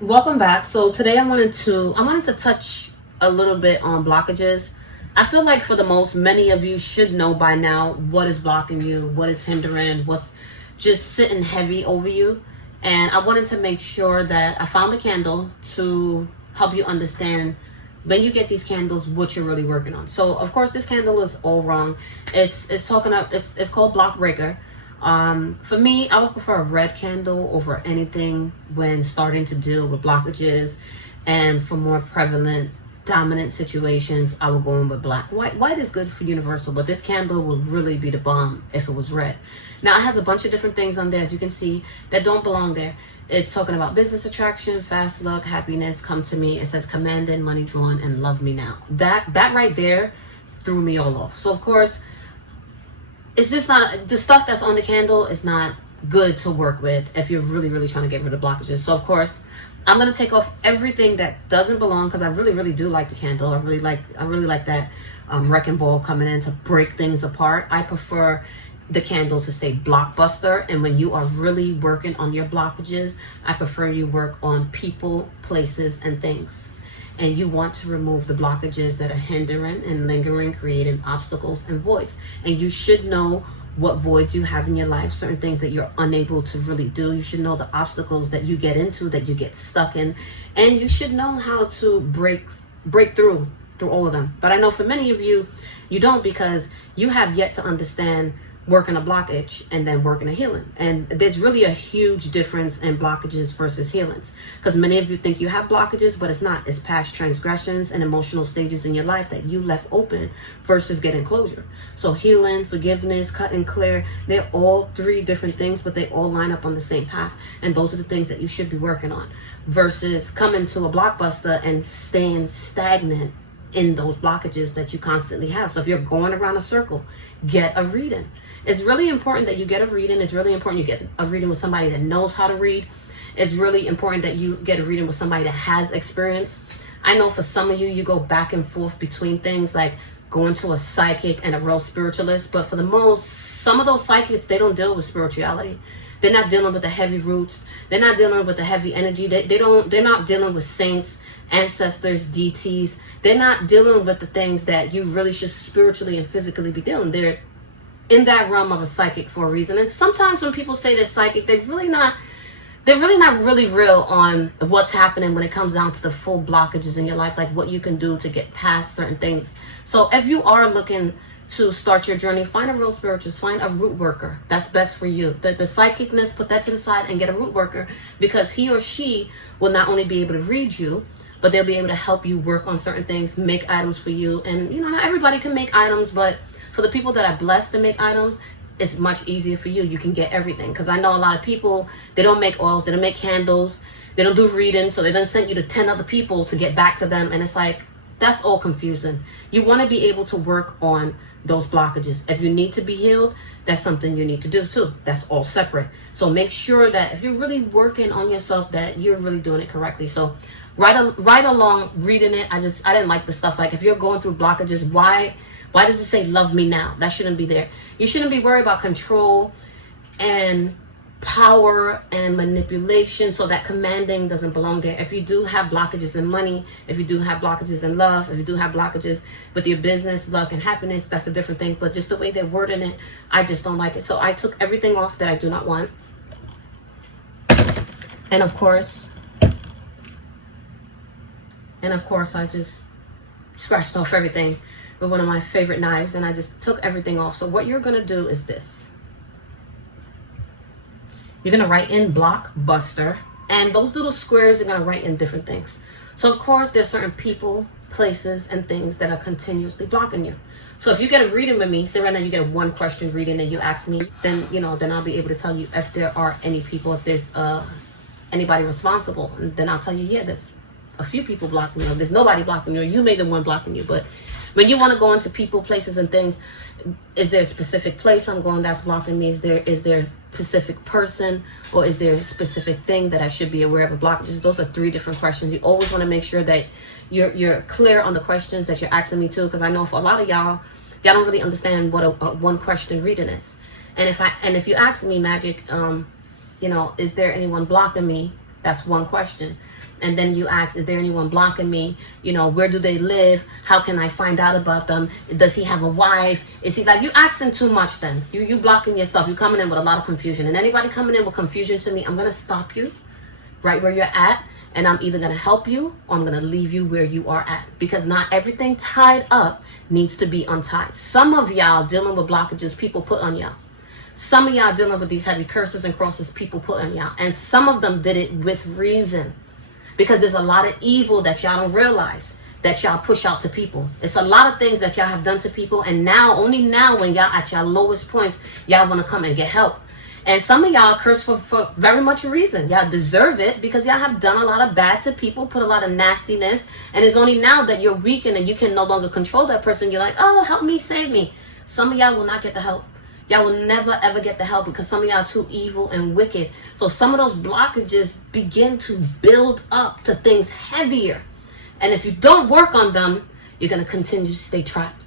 Welcome back. So today I wanted to touch a little bit on blockages. I feel like for the most, many of you should know by now what is blocking you, what is hindering, what's just sitting heavy over you. And I wanted to make sure that I found a candle to help you understand when you get these candles what you're really working on. So of course this candle is all wrong. It's called block breaker. For me, I would prefer a red candle over anything when starting to deal with blockages, and for more prevalent dominant situations I would go in with black. White is good for universal, but this candle would really be the bomb if it was red. Now it has a bunch of different things on there, as you can see, that don't belong there. It's talking about business attraction, fast luck, happiness, come to me. It says commanding, money drawn, and love me now. That right there threw me all off. So of course it's just not, the stuff that's on the candle is not good to work with if you're really trying to get rid of blockages. So of course I'm going to take off everything that doesn't belong, because I really do like the candle. I really like that wrecking ball coming in to break things apart. I prefer the candle to say Blockbuster, and when you are really working on your blockages, I prefer you work on people, places, and things. And you want to remove the blockages that are hindering and lingering, creating obstacles and voids. And you should know what voids you have in your life, certain things that you're unable to really do. You should know the obstacles that you get into, that you get stuck in, and you should know how to break through all of them. But I know for many of you, you don't, because you have yet to understand working a blockage and then working a healing. And there's really a huge difference in blockages versus healings, because many of you think you have blockages, but it's not. It's past transgressions and emotional stages in your life that you left open versus getting closure. So healing, forgiveness, cut and clear, they're all three different things, but they all line up on the same path. And those are the things that you should be working on, versus coming to a blockbuster and staying stagnant in those blockages that you constantly have. So if you're going around a circle, get a reading. It's really important that you get a reading. It's really important you get a reading with somebody that knows how to read. It's really important that you get a reading with somebody that has experience. I know for some of you, you go back and forth between things like going to a psychic and a real spiritualist. But for the most, some of those psychics, they don't deal with spirituality. They're not dealing with the heavy roots. They're not dealing with the heavy energy. They're not dealing with saints, ancestors, deities. They're not dealing with the things that you really should spiritually and physically be dealing. They're in that realm of a psychic for a reason. And sometimes when people say they're psychic, they're really not really real on what's happening when it comes down to the full blockages in your life, like what you can do to get past certain things. So if you are looking to start your journey, find a real spiritualist, find a root worker. That's best for you. The psychicness, put that to the side and get a root worker, because he or she will not only be able to read you, but they'll be able to help you work on certain things, make items for you. And you know, not everybody can make items, but for the people that are blessed to make items, it's much easier for you. You can get everything. Because I know a lot of people, they don't make oils, they don't make candles, they don't do readings, so they don't send you to 10 other people to get back to them. And it's like, that's all confusing. You want to be able to work on those blockages. If you need to be healed, that's something you need to do too. That's all separate. So make sure that if you're really working on yourself, that you're really doing it correctly. So right along reading it, I didn't like the stuff like, if you're going through blockages, why does it say love me now? That shouldn't be there. You shouldn't be worried about control and power and manipulation, so that commanding doesn't belong there. If you do have blockages in money, if you do have blockages in love, if you do have blockages with your business, luck, and happiness, that's a different thing. But just the way they're wording it, I just don't like it. So I took everything off that I do not want. And of course, I just scratched off everything with one of my favorite knives, and I just took everything off. So what you're gonna do is this. You're gonna write in Blockbuster, and those little squares are gonna write in different things. So of course, there's certain people, places, and things that are continuously blocking you. So if you get a reading with me, say right now you get a 1-question reading and you ask me, then then I'll be able to tell you if there are any people, if there's anybody responsible, and then I'll tell you, yeah, there's a few people blocking you, there's nobody blocking you, or you may be the one blocking you. But when you want to go into people, places, and things, is there a specific place I'm going that's blocking me? Is there a specific person, or is there a specific thing that I should be aware of blockages? Those are 3 different questions. You always want to make sure that you're clear on the questions that you're asking me too, because I know for a lot of y'all don't really understand what a 1-question reading is. And if you ask me, Magic, is there anyone blocking me? That's one question. And then you ask, is there anyone blocking me? You know, where do they live? How can I find out about them? Does he have a wife? Is he like, you asking too much then. You blocking yourself. You coming in with a lot of confusion. And anybody coming in with confusion to me, I'm going to stop you right where you're at. And I'm either going to help you or I'm going to leave you where you are at. Because not everything tied up needs to be untied. Some of y'all dealing with blockages people put on y'all. Some of y'all dealing with these heavy curses and crosses people put on y'all. And some of them did it with reason. Because there's a lot of evil that y'all don't realize that y'all push out to people. It's a lot of things that y'all have done to people. And now, only now when y'all at your lowest points, y'all want to come and get help. And some of y'all curse for very much a reason. Y'all deserve it because y'all have done a lot of bad to people, put a lot of nastiness. And it's only now that you're weakened and you can no longer control that person. You're like, oh, help me, save me. Some of y'all will not get the help. Y'all will never, ever get the help because some of y'all are too evil and wicked. So some of those blockages begin to build up to things heavier. And if you don't work on them, you're going to continue to stay trapped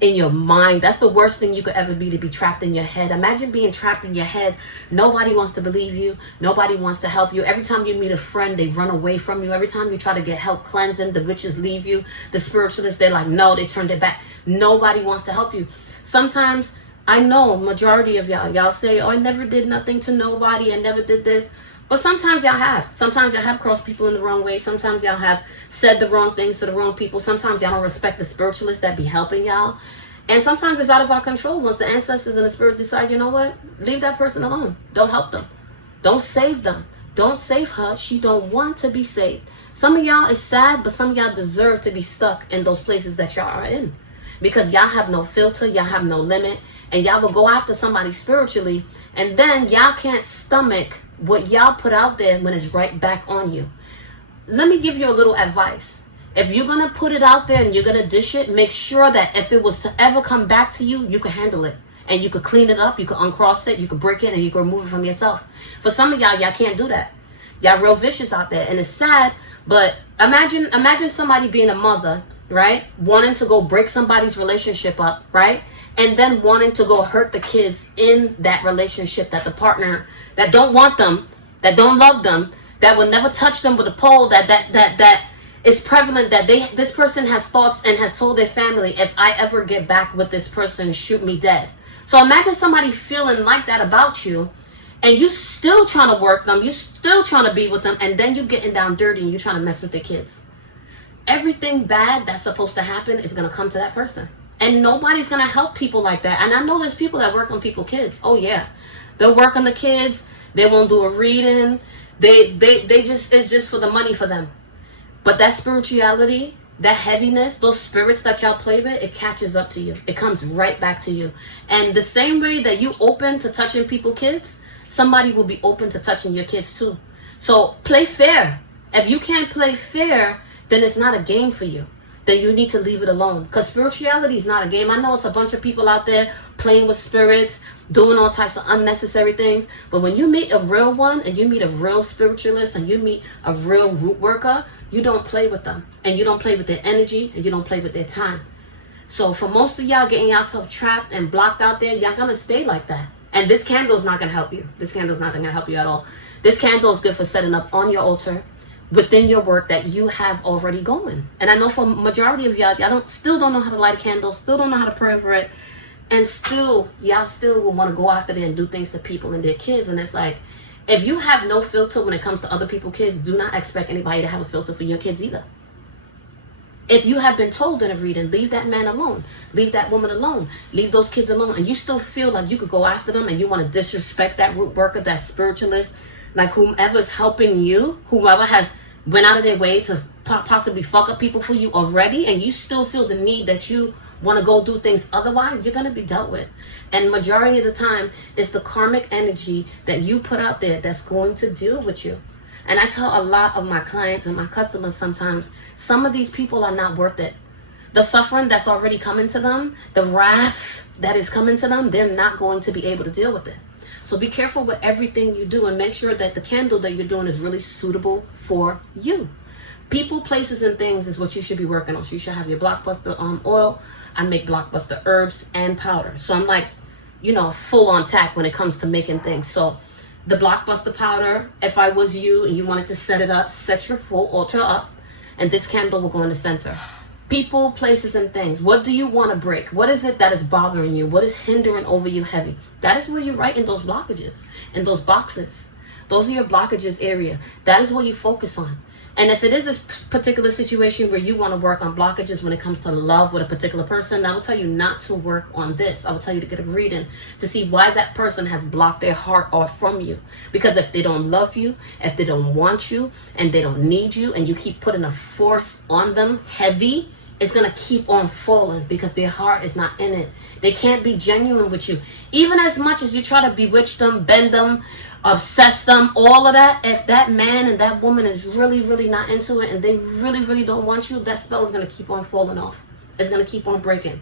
in your mind. That's the worst thing you could ever be, to be trapped in your head. Imagine being trapped in your head. Nobody wants to believe you. Nobody wants to help you. Every time you meet a friend, they run away from you. Every time you try to get help cleansing, the witches leave you. The spiritualists, they're like, no, they turned it back. Nobody wants to help you. Sometimes, I know majority of y'all say, oh, I never did nothing to nobody. I never did this. But sometimes y'all have. Sometimes y'all have crossed people in the wrong way. Sometimes y'all have said the wrong things to the wrong people. Sometimes y'all don't respect the spiritualists that be helping y'all. And sometimes it's out of our control. Once the ancestors and the spirits decide, you know what? Leave that person alone. Don't help them. Don't save them. Don't save her. She don't want to be saved. Some of y'all is sad, but some of y'all deserve to be stuck in those places that y'all are in. Because y'all have no filter. Y'all have no limit. And y'all will go after somebody spiritually. And then y'all can't stomach what y'all put out there when it's right back on you. Let me give you a little advice. If you're going to put it out there and you're going to dish it, make sure that if it was to ever come back to you, you can handle it. And you could clean it up, you could uncross it, you could break it, and you could remove it from yourself. For some of y'all can't do that. Y'all real vicious out there. And it's sad, but imagine somebody being a mother, right? Wanting to go break somebody's relationship up, right? And then wanting to go hurt the kids in that relationship, that the partner that don't want them, that don't love them, that will never touch them with a pole, that is prevalent, that this person has thoughts and has told their family, if I ever get back with this person, shoot me dead. So imagine somebody feeling like that about you, and you still trying to work them, you still trying to be with them, and then you getting down dirty and you trying to mess with their kids. Everything bad that's supposed to happen is going to come to that person. And nobody's going to help people like that. And I know there's people that work on people's kids. Oh, yeah. They'll work on the kids. They won't do a reading. They just, it's just for the money for them. But that spirituality, that heaviness, those spirits that y'all play with, it catches up to you. It comes right back to you. And the same way that you open to touching people's kids, somebody will be open to touching your kids too. So play fair. If you can't play fair, then it's not a game for you. Then you need to leave it alone. Because spirituality is not a game. I know it's a bunch of people out there playing with spirits, doing all types of unnecessary things. But when you meet a real one, and you meet a real spiritualist, and you meet a real root worker, you don't play with them. And you don't play with their energy, and you don't play with their time. So for most of y'all getting yourself trapped and blocked out there, y'all gonna stay like that. And this candle is not gonna help you. This candle is not gonna help you at all. This candle is good for setting up on your altar, within your work that you have already going. And I know for majority of y'all still don't know how to light a candle, still don't know how to pray over it, and y'all still will want to go after them and do things to people and their kids. And it's like, if you have no filter when it comes to other people's kids, do not expect anybody to have a filter for your kids either. If you have been told in a reading, leave that man alone, leave that woman alone, leave those kids alone, and you still feel like you could go after them and you want to disrespect that root worker, that spiritualist, like whomever's helping you, whoever has went out of their way to possibly fuck up people for you already, and you still feel the need that you want to go do things otherwise, you're going to be dealt with. And majority of the time, it's the karmic energy that you put out there that's going to deal with you. And I tell a lot of my clients and my customers sometimes, some of these people are not worth it. The suffering that's already coming to them, the wrath that is coming to them, they're not going to be able to deal with it. So be careful with everything you do and make sure that the candle that you're doing is really suitable for you. People, places, and things is what you should be working on. So you should have your Blockbuster oil. I make Blockbuster herbs and powder. So I'm like, full on tack when it comes to making things. So The Blockbuster powder, if I was you and you wanted to set it up, set your full altar up, and this candle will go in the center. People, places, and things. What do you want to break? What is it that is bothering you? What is hindering over you heavy? That is where you write in those blockages, in those boxes. Those are your blockages area. That is what you focus on. And if it is this particular situation where you want to work on blockages when it comes to love with a particular person, I will tell you not to work on this. I will tell you to get a reading to see why that person has blocked their heart off from you. Because if they don't love you, if they don't want you, and they don't need you, and you keep putting a force on them heavy, it's going to keep on falling because their heart is not in it. They can't be genuine with you. Even as much as you try to bewitch them, bend them, obsess them, all of that, if that man and that woman is really, really not into it and they really, really don't want you, that spell is going to keep on falling off. It's going to keep on breaking.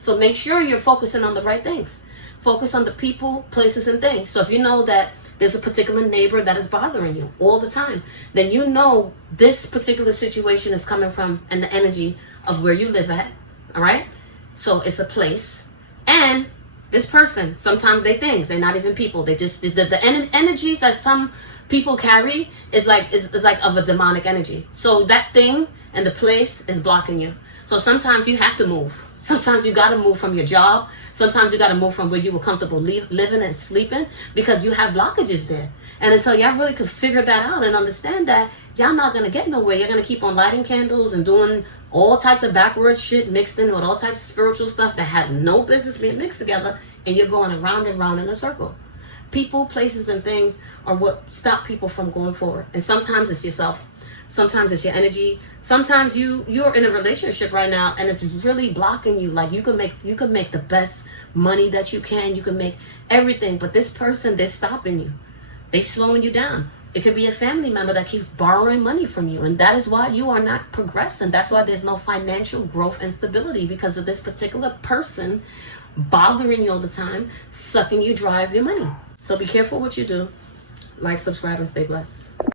So make sure you're focusing on the right things. Focus on the people, places, and things. So if you know that there's a particular neighbor that is bothering you all the time, then you know this particular situation is coming from and the energy of where you live at. All right? So it's a place. And this person, sometimes they things, they're not even people. They just, the energies that some people carry is like of a demonic energy. So that thing and the place is blocking you. So sometimes you have to move. Sometimes you got to move from your job. Sometimes you got to move from where you were comfortable living and sleeping because you have blockages there. And until y'all really could figure that out and understand that, y'all not going to get nowhere. You're going to keep on lighting candles and doing all types of backwards shit mixed in with all types of spiritual stuff that have no business being mixed together, and you're going around and round in a circle. People, places, and things are what stop people from going forward. And sometimes it's yourself. Sometimes it's your energy. Sometimes you're in a relationship right now and it's really blocking you. Like you can make the best money that you can. You can make everything. But this person, they're stopping you. They're slowing you down. It could be a family member that keeps borrowing money from you. And that is why you are not progressing. That's why there's no financial growth and stability, because of this particular person bothering you all the time, sucking you dry of your money. So be careful what you do. Like, subscribe, and stay blessed.